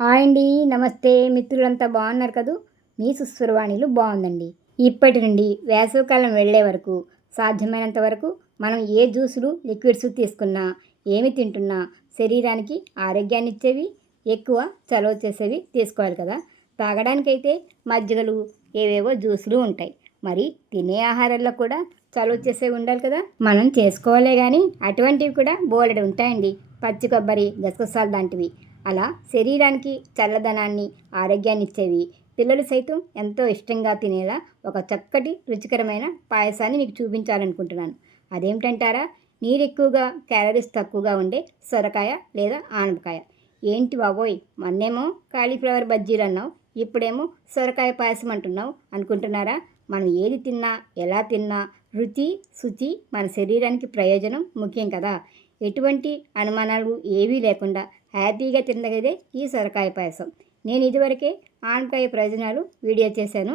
Hi అండి, నమస్తే మిత్రులంతా బాగున్నారు కదూ. మీ సుస్వరవాణిలు బాగుందండి. ఇప్పటి నుండి వేసవికాలం వెళ్ళే వరకు సాధ్యమైనంత వరకు మనం ఏ జ్యూసులు లిక్విడ్స్ తీసుకున్నా, ఏమి తింటున్నా శరీరానికి ఆరోగ్యాన్ని ఇచ్చేవి, ఎక్కువ చలవ చేసేవి తీసుకోవాలి కదా. తాగడానికైతే మజ్జిగలు, ఏవేవో జ్యూసులు ఉంటాయి. మరి తినే ఆహారాల్లో కూడా చలవ చేసేవి ఉండాలి కదా. మనం చేసుకోవాలే కానీ అటువంటివి కూడా బోలెడు ఉంటాయండి. పచ్చి కొబ్బరి, గసగసాలు లాంటివి. అలా శరీరానికి చల్లదనాన్ని, ఆరోగ్యాన్ని ఇచ్చేవి, పిల్లలు సైతం ఎంతో ఇష్టంగా తినేలా ఒక చక్కటి రుచికరమైన పాయసాన్ని మీకు చూపించాలనుకుంటున్నాను. అదేమిటంటారా? నీరు ఎక్కువగా, క్యాలరీస్ తక్కువగా ఉండే సొరకాయ లేదా ఆనపకాయ. ఏంటి బాబోయ్, మొన్నేమో కాలీఫ్లవర్ బజ్జీలు అన్నావు, ఇప్పుడేమో సొరకాయ పాయసం అంటున్నావు అనుకుంటున్నారా? మనం ఏది తిన్నా, ఎలా తిన్నా రుచి, శుచి మన శరీరానికి ప్రయోజనం ముఖ్యం కదా. ఎటువంటి అనుమానాలు ఏవీ లేకుండా హ్యాపీగా తినగలిగే ఈ సొరకాయ పాయసం. నేను ఇదివరకే ఆనపకాయ ప్రయోజనాలు వీడియో చేశాను.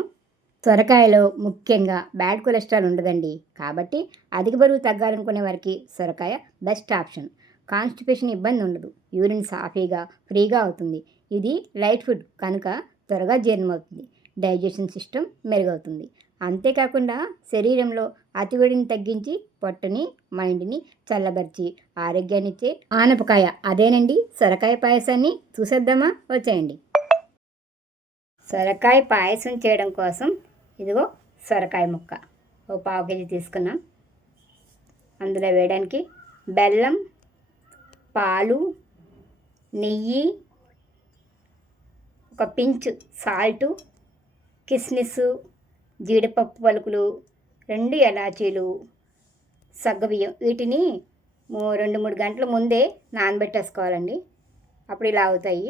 సొరకాయలో ముఖ్యంగా బ్యాడ్ కొలెస్ట్రాల్ ఉండదండి. కాబట్టి అధిక బరువు తగ్గాలనుకునే వారికి సొరకాయ బెస్ట్ ఆప్షన్. కాన్స్టిపేషన్ ఇబ్బంది ఉండదు, యూరిన్ సాఫీగా ఫ్రీగా అవుతుంది. ఇది లైట్ ఫుడ్ కనుక త్వరగా జీర్ణమవుతుంది, డైజెషన్ సిస్టమ్ మెరుగవుతుంది. అంతేకాకుండా శరీరంలో అతివేడిని తగ్గించి పొట్టని, మైండ్ని చల్లబరిచి ఆరోగ్యాన్నిచ్చే ఆనపకాయ అదేనండి సొరకాయ పాయసాన్ని చూసేద్దామా? వచ్చేయండి. సొరకాయ పాయసం చేయడం కోసం ఇదిగో సొరకాయ ముక్క ఓ పావు కేజీ తీసుకున్నాం. అందులో వేయడానికి బెల్లం, పాలు, నెయ్యి, ఒక పించు సాల్టు, కిస్మిస్, జీడిపప్పు పలుకులు, 2 ఎలాచీలు, సగ్గుబియ్యం. వీటిని 2-3 గంటల ముందే నానబెట్టేసుకోవాలండి. అప్పుడు ఇలా అవుతాయి.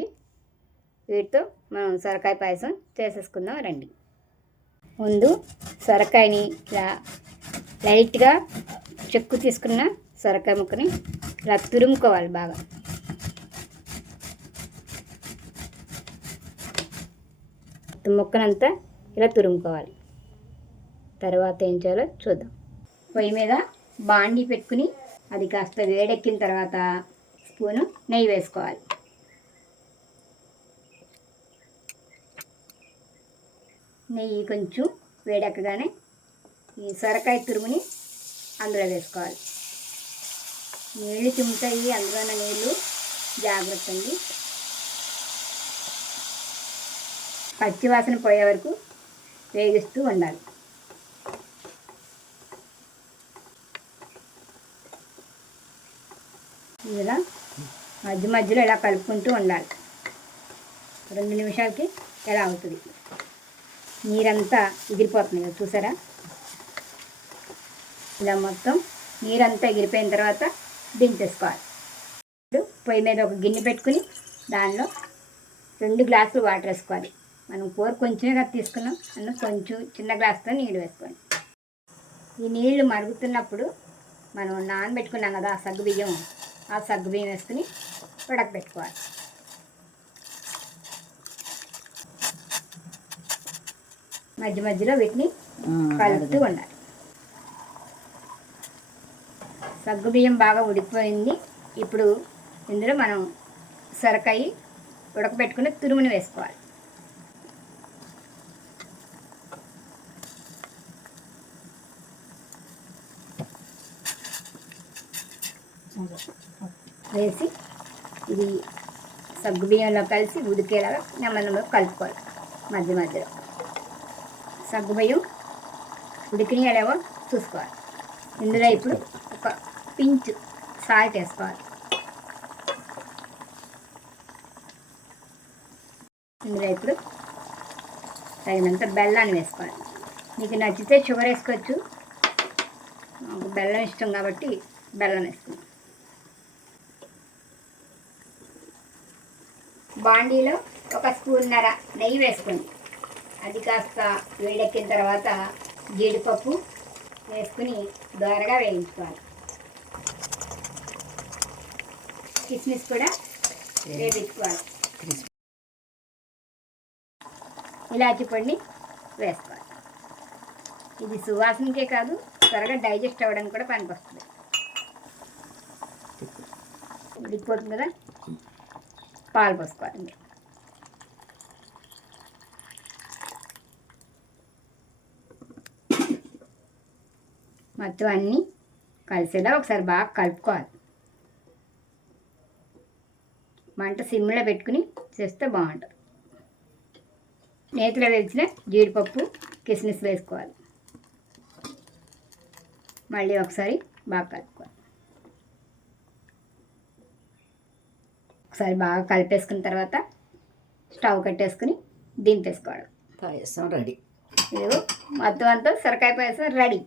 వీటితో మనం సొరకాయ పాయసం చేసేసుకుందాం రండి. ముందు సొరకాయని ఇలా లైట్గా చెక్కు తీసుకున్న సొరకాయ ముక్కని ఇలా తురుముకోవాలి బాగా. ముక్కనంతా ఇలా తురుముకోవాలి. తర్వాత ఏం చేయాలో చూద్దాం. పొయ్యి మీద బాండీ పెట్టుకుని అది కాస్త వేడెక్కిన తర్వాత స్పూను నెయ్యి వేసుకోవాలి. నెయ్యి కొంచెం వేడెక్కగానే ఈ సొరకాయ తురుముని అందులో వేసుకోవాలి. నీళ్ళు చిమ్ముతాయి, అందులో ఉన్న నీళ్ళు జాగ్రత్త అండి. పచ్చివాసన పోయే వరకు వేగిస్తూ ఉండాలి. ఇలా మధ్య మధ్యలో ఇలా కలుపుకుంటూ ఉండాలి. 2 నిమిషాలకి ఎలా అవుతుంది. నీరంతా ఎగిరిపోతుంది కదా, చూసారా? ఇలా మొత్తం నీరంతా ఎగిరిపోయిన తర్వాత దించేసుకోవాలి. ఇప్పుడు పొయ్యి మీద ఒక గిన్నె పెట్టుకుని దానిలో 2 గ్లాసులు వాటర్ వేసుకోవాలి. మనం కూర కొంచెమే కదా తీసుకున్నాం, అందులో కొంచెం చిన్న గ్లాసుతో నీళ్ళు వేసుకోండి. ఈ నీళ్లు మరుగుతున్నప్పుడు మనం నానబెట్టుకున్నాం కదా సగ్గుబియ్యం, ఆ సగ్గుబియ్యం వేసుకుని ఉడకబెట్టుకోవాలి. మధ్య మధ్యలో వీటిని కలుపుతూ ఉండాలి. సగ్గుబియ్యం బాగా ఉడికిపోయింది. ఇప్పుడు ఇందులో మనం సొరకాయ ఉడకబెట్టుకుని తురుముని వేసుకోవాలి. వేసి ఇది సగ్గుబియ్యంలో కలిసి ఉడికేలాగా నెమ్మదిగా కలుపుకోవాలి. మధ్య మధ్యలో సగ్గుబియ్యం ఉడికినాయలేవో చూసుకోవాలి. ఇందులో ఇప్పుడు ఒక పించు సాల్ట్ వేసుకోవాలి. ఇందులో ఇప్పుడు తగినంత బెల్లాన్ని వేసుకోవాలి. మీకు నచ్చితే షుగర్ వేసుకోవచ్చు, నాకు బెల్లం ఇష్టం కాబట్టి బెల్లం వేసుకుంటాం. బాండీలో 1 స్పూన్నర నెయ్యి వేసుకోండి. అది కాస్త వేడెక్కిన తర్వాత జీడిపప్పు వేసుకుని దోరగా వేయించుకోవాలి. కిస్మిస్ కూడా వేయించుకోవాలి. ఇలాచి పొడిని వేసుకోవాలి. ఇది సువాసనకే కాదు, త్వరగా డైజెస్ట్ అవ్వడానికి కూడా పనికొస్తుంది. ఉడికిపోతుంది కదా, పాలు పోసుకోవాలి. మొత్తం అన్నీ కలిసేలా ఒకసారి బాగా కలుపుకోవాలి. మంట సిమ్లో పెట్టుకుని చేస్తే బాగుంటుంది. నేతిలో వేసిన జీడిపప్పు కిస్మిస్ వేసుకోవాలి. మళ్ళీ ఒకసారి బాగా కలుపుకోవాలి. ఒకసారి బాగా కలిపేసుకున్న తర్వాత స్టవ్ కట్టేసుకుని దింపేసుకోవడం. పాయసం రెడీ. ఇదిగో మొత్తం అంతా సొరకాయ పాయసం రెడీ.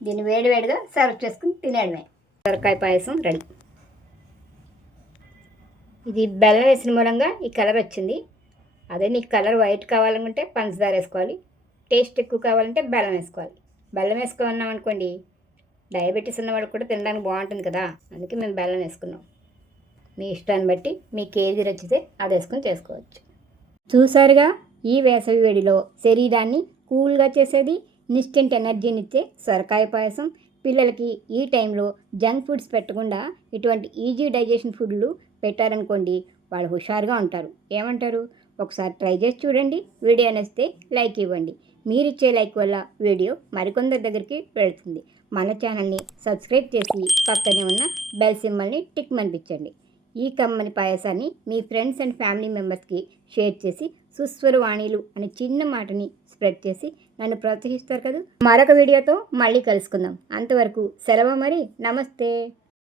దీన్ని వేడివేడిగా సర్వ్ చేసుకుని తినేయడమే. సొరకాయ పాయసం రెడీ. ఇది బెల్లం వేసిన మూలంగా ఈ కలర్ వచ్చింది. అదే నీకు కలర్ వైట్ కావాలనుకుంటే పంచదార వేసుకోవాలి. టేస్ట్ ఎక్కువ కావాలంటే బెల్లం వేసుకోవాలి. బెల్లం వేసుకున్నాం అనుకోండి, డయాబెటీస్ ఉన్న వాళ్ళకి కూడా తినడానికి బాగుంటుంది కదా, అందుకే మేము బెల్లం వేసుకున్నాం. మీ ఇష్టాన్ని బట్టి మీకు ఏది నచ్చితే అది వేసుకొని చేసుకోవచ్చు. చూసారుగా, ఈ వేసవి వేడిలో శరీరాన్ని కూల్గా చేసేది, ఇన్స్టెంట్ ఎనర్జీనిచ్చే సొరకాయ పాయసం. పిల్లలకి ఈ టైంలో జంక్ ఫుడ్స్ పెట్టకుండా ఇటువంటి ఈజీ డైజెషన్ ఫుడ్లు పెట్టారనుకోండి, వాళ్ళు హుషారుగా ఉంటారు. ఏమంటారు? ఒకసారి ట్రై చేసి చూడండి. వీడియో నచ్చితే లైక్ ఇవ్వండి. మీరిచ్చే లైక్ వల్ల వీడియో మరికొందరి దగ్గరికి వెళ్తుంది. మన ఛానల్ని సబ్స్క్రైబ్ చేసి పక్కనే ఉన్న బెల్ సింబల్ని టిక్ మనిపించండి. ఈ కమ్మని పాయసాన్ని మీ ఫ్రెండ్స్ అండ్ ఫ్యామిలీ మెంబర్స్కి షేర్ చేసి సుస్వరవాణిలు అనే చిన్న మాటని స్ప్రెడ్ చేసి నన్ను ప్రోత్సహిస్తారు కదా. మరొక వీడియోతో మళ్ళీ కలుసుకుందాం. అంతవరకు సెలవు మరి. నమస్తే.